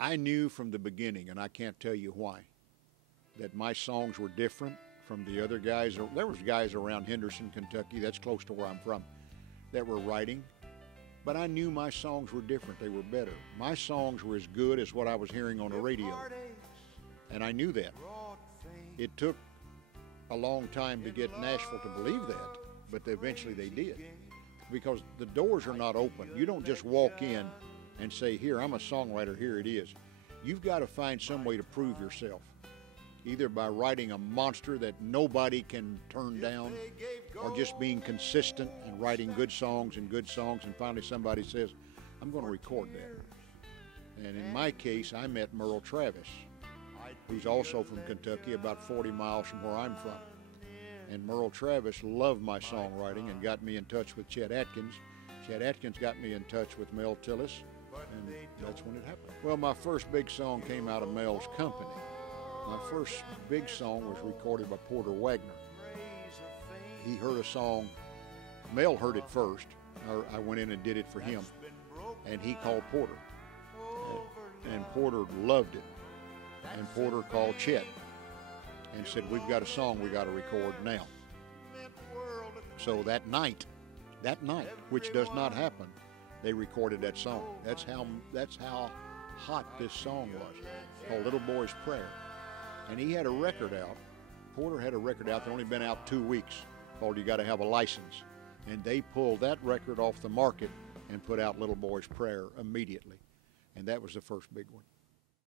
I knew from the beginning, and I can't tell you why, that my songs were different from the other guys. There was guys around Henderson, Kentucky, that's close to where I'm from, that were writing. But I knew my songs were different. They were better. My songs were as good as what I was hearing on the radio. And I knew that. It took a long time to get Nashville to believe that, but eventually they did. Because the doors are not open. You don't just walk in and say, here, I'm a songwriter, here it is. You've got to find some way to prove yourself, either by writing a monster that nobody can turn down, or just being consistent and writing good songs, and finally somebody says, I'm going to record that. And in my case, I met Merle Travis, who's also from Kentucky, about 40 miles from where I'm from. And Merle Travis loved my songwriting and got me in touch with Chet Atkins. Chet Atkins got me in touch with Mel Tillis, and that's when it happened. Well, my first big song came out of Mel's company. My first big song was recorded by Porter Wagner. He heard a song, Mel heard it first. I went in and did it for him, and he called Porter. And Porter loved it. And Porter called Chet and said, we've got a song we got to record now. So that night, which does not happen, they recorded that song. That's how hot this song was, called Little Boy's Prayer. And he had a record out. Porter had a record out that only been out 2 weeks, called You Gotta Have a License. And they pulled that record off the market and put out Little Boy's Prayer immediately. And that was the first big one.